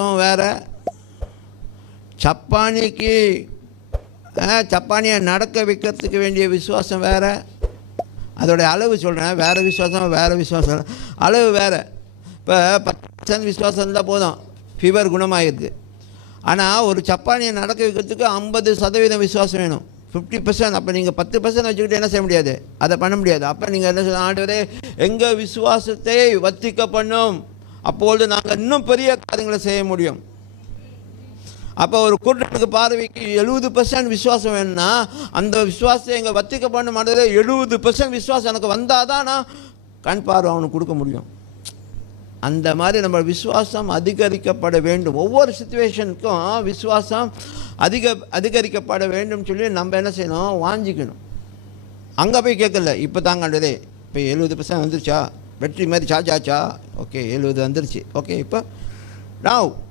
வேறு, சப்பானியை நடக்க வைக்கிறதுக்கு வேண்டிய விசுவாசம் வேறு. அதோடைய அளவு சொல்கிறேன், வேறு விசுவாசம் அளவு வேறு. இப்போ 10% விசுவாசம் இருந்தால் போதும், ஃபீவர் குணமாகிடுது. ஆனால் ஒரு சப்பானியை நடக்க வைக்கிறதுக்கு 50% விசுவாசம் வேணும், 50%. அப்போ நீங்கள் 10% வச்சுக்கிட்டு என்ன செய்ய முடியாது, அதை பண்ண முடியாது. அப்போ நீங்கள் என்ன சொல்ல, ஆண்டவரே எங்கள் விசுவாசத்தை வர்த்திக்க பண்ணும், அப்பொழுது நாங்கள் இன்னும் பெரிய காரியங்களை செய்ய முடியும். அப்போ ஒரு கூட்டத்துக்கு பார்வைக்கு 70% விசுவாசம் வேணும்னா அந்த விசுவாசத்தை எங்கள் வர்த்திக்க பண்ணும். ஆண்டவரே 70% விசுவாசம் எனக்கு வந்தால் தான் நான் கண் பார்வை அவனுக்கு கொடுக்க முடியும். அந்த மாதிரி நம்ம விசுவாசம் அதிகரிக்கப்பட வேண்டும். ஒவ்வொரு சிச்சுவேஷனுக்கும் விசுவாசம் அதிகரிக்கப்பட வேண்டும் சொல்லி நம்ம என்ன செய்யணும், வாஞ்சிக்கணும். அங்கே போய் கேட்கல, இப்போ தாங்க ஆண்டவரே இப்போ 70% வந்துருச்சா, வெற்றி மாதிரி சார்ஜ் ஆச்சா, ஓகே 70 வந்துருச்சு, ஓகே இப்போ நான்